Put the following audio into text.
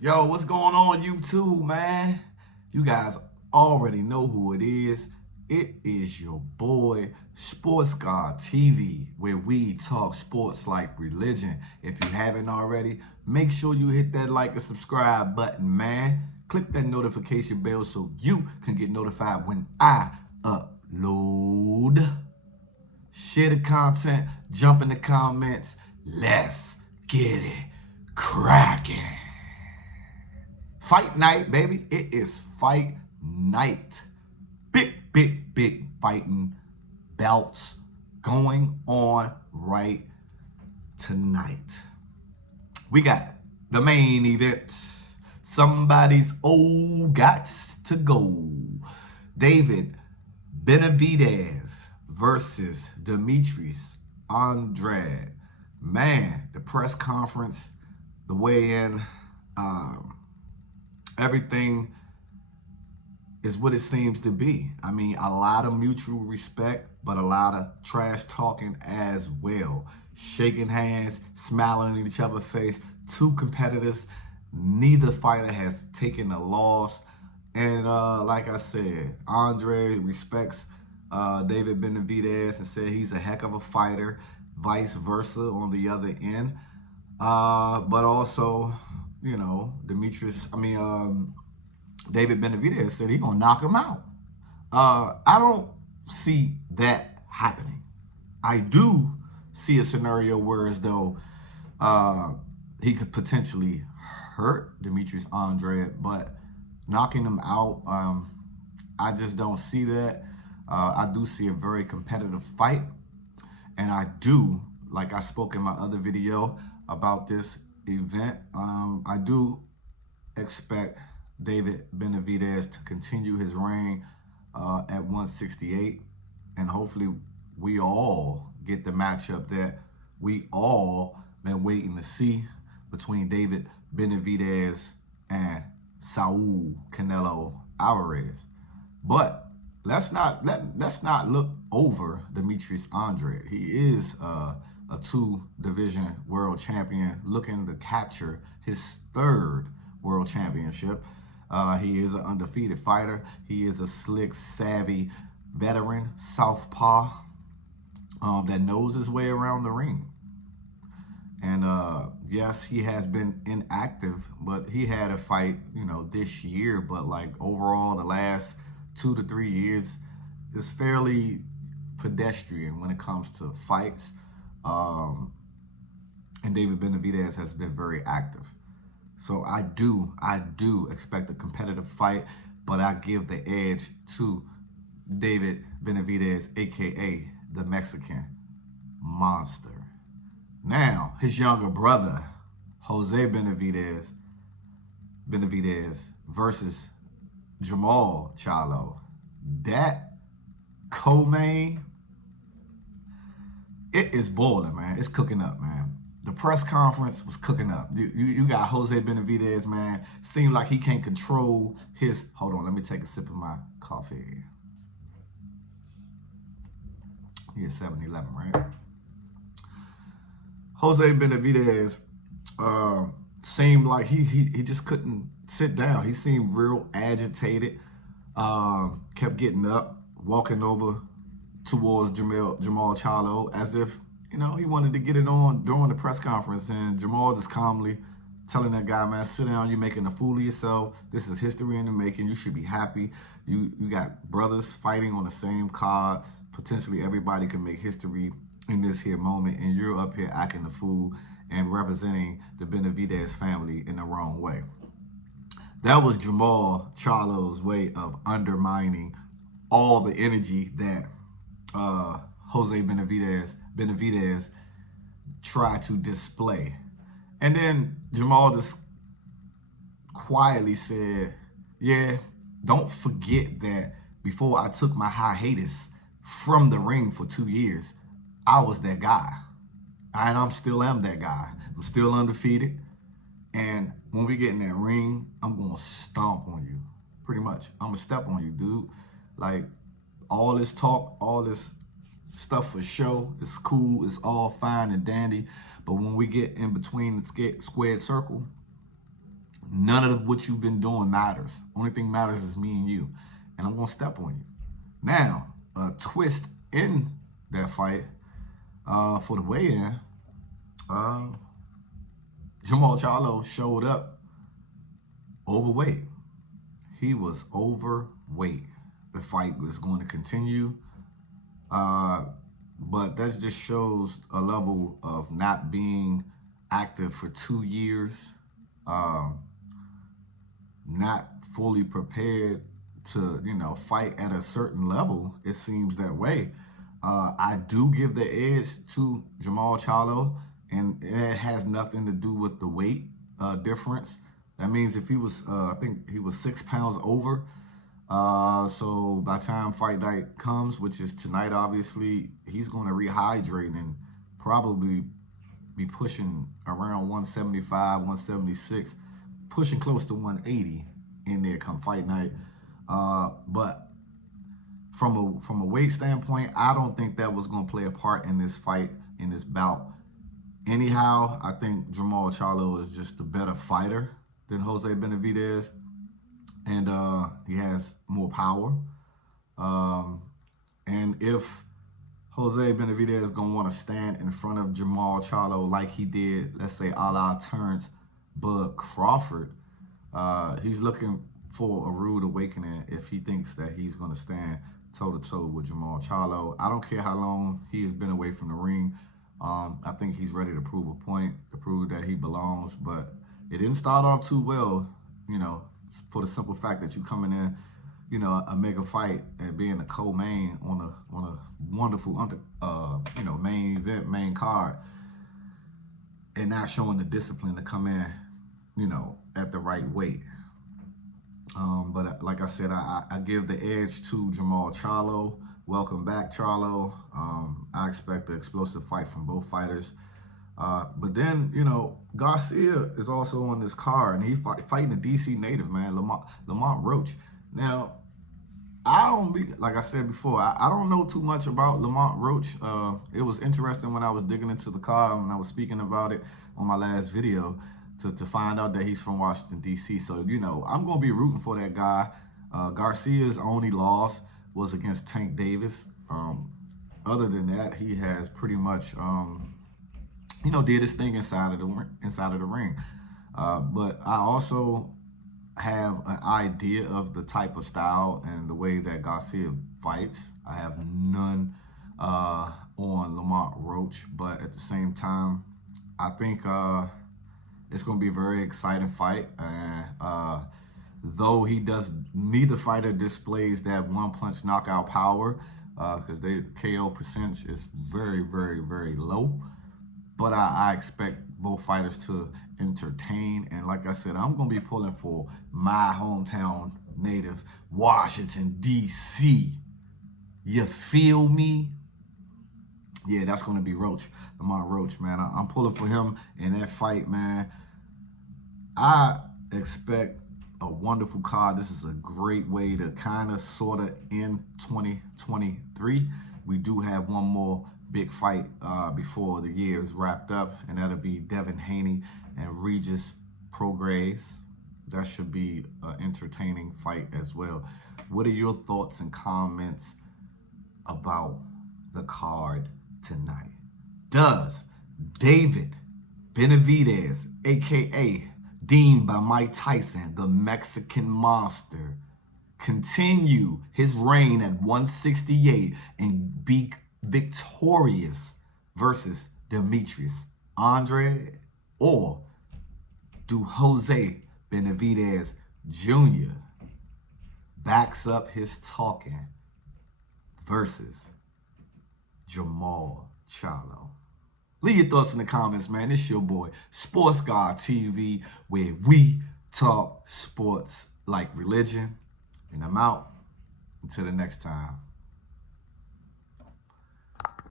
Yo, what's going on YouTube, man? You guys already know who it is. It is your boy, Sports God TV, where we talk sports like religion. If you haven't already, make sure you hit that like and subscribe button, man. Click that notification bell so you can get notified when I upload. Share the content, jump in the comments. Let's get it cracking. Fight night, baby. It is fight night. Big fighting belts going on right tonight. We got the main event. Somebody's old got to go. David Benavidez versus Demetrius Andrade. Man, the press conference, the weigh-in, everything is what it seems to be. I mean, a lot of mutual respect, but a lot of trash talking as well. Shaking hands, smiling in each other's face. Two competitors. Neither fighter has taken a loss. And like I said, Andre respects David Benavidez and said he's a heck of a fighter. Vice versa on the other end. But also, David Benavidez said he's gonna knock him out. I don't see that happening. I do see a scenario where as though he could potentially hurt Demetrius Andrade, but knocking him out, I just don't see that. I do see a very competitive fight, and I do, like I spoke in my other video about this event, I do expect David Benavidez to continue his reign at 168, and hopefully we all get the matchup that we all been waiting to see between David Benavidez and Saul Canelo Alvarez. But let's not look over Demetrius Andrade. He is a two-division world champion looking to capture his third world championship. He is an undefeated fighter. He is a slick, savvy veteran, southpaw that knows his way around the ring. And yes, he has been inactive, but he had a fight, this year. But like overall, the last 2 to 3 years is fairly pedestrian when it comes to fights. And David Benavidez has been very active. So I do expect a competitive fight, but I give the edge to David Benavidez, aka the Mexican Monster. Now, his younger brother, Jose Benavidez versus Jamal Charlo. That co-main, it is boiling, man. It's cooking up, man. The press conference was cooking up. You got Jose Benavidez, man. Seemed like he can't control his. Hold on, let me take a sip of my coffee. Yeah, 7-Eleven, right? Jose Benavidez seemed like he just couldn't sit down. He seemed real agitated. Kept getting up, walking over towards Jamal Charlo as if he wanted to get it on during the press conference. And Jamal just calmly telling that guy, man, sit down. You're making a fool of yourself. This is history in the making. You should be happy. You got brothers fighting on the same card. Potentially everybody can make history in this here moment, and you're up here acting a fool and representing the Benavidez family in the wrong way. That was Jamal Charlo's way of undermining all the energy that Jose Benavidez tried to display. And then Jamal just quietly said, yeah, don't forget that before I took my hiatus from the ring for 2 years, I was that guy. And I'm still am that guy. I'm still undefeated. And when we get in that ring, I'm going to stomp on you. Pretty much. I'm going to step on you, dude. Like, all this talk, all this stuff for show, it's cool, it's all fine and dandy. But when we get in between the squared circle, None of what you've been doing matters. Only thing matters is me and you. And I'm going to step on you. Now, a twist in that fight for the weigh-in, Jamal Charlo showed up overweight. He was overweight. The fight was going to continue. But that just shows a level of not being active for 2 years, not fully prepared to, fight at a certain level. It seems that way. I do give the edge to Jamal Charlo, and it has nothing to do with the weight difference. That means if he was, I think he was 6 pounds over. So by the time fight night comes, which is tonight, obviously, he's going to rehydrate and probably be pushing around 175, 176, pushing close to 180 in there come fight night. But from a weight standpoint, I don't think that was going to play a part in this fight, in this bout. Anyhow, I think Jamal Charlo is just a better fighter than Jose Benavidez. And he has more power. And if Jose Benavidez is going to want to stand in front of Jamal Charlo like he did, let's say, a la Terrence Bud Crawford, he's looking for a rude awakening if he thinks that he's going to stand toe-to-toe with Jamal Charlo. I don't care how long he has been away from the ring. I think he's ready to prove a point, to prove that he belongs. But it didn't start off too well, for the simple fact that you coming in, a mega fight and being a co-main on a wonderful main event, main card, and not showing the discipline to come in, at the right weight. But like I said, I give the edge to Jamal Charlo. Welcome back, Charlo. I expect an explosive fight from both fighters. But then, Garcia is also on this card, and he's fighting a DC native, man, Lamont Roach. Now, like I said before, I don't know too much about Lamont Roach. It was interesting when I was digging into the card and I was speaking about it on my last video to find out that he's from Washington, D.C. So, I'm going to be rooting for that guy. Garcia's only loss was against Tank Davis. Other than that, he has pretty much... did his thing inside of the ring. But I also have an idea of the type of style and the way that Garcia fights. I have none on Lamont Roach, but at the same time, I think it's going to be a very exciting fight. And though neither fighter displays that one-punch knockout power, because their KO percentage is very, very, very low. But I expect both fighters to entertain. And like I said, I'm going to be pulling for my hometown native, Washington, D.C. You feel me? Yeah, that's going to be Lamont Roach, man. I'm pulling for him in that fight, man. I expect a wonderful card. This is a great way to kind of, sort of end 2023. We do have one more big fight before the year is wrapped up, and that'll be Devin Haney and Regis Prograis. That should be an entertaining fight as well. What are your thoughts and comments about the card tonight? Does David Benavidez, aka deemed by Mike Tyson the Mexican Monster, continue his reign at 168 and be victorious versus Demetrius Andrade? Or do Jose Benavidez Jr. backs up his talking versus Jamal Charlo? Leave your thoughts in the comments, man. It's your boy, Sports God TV, where we talk sports like religion. And I'm out. Until the next time.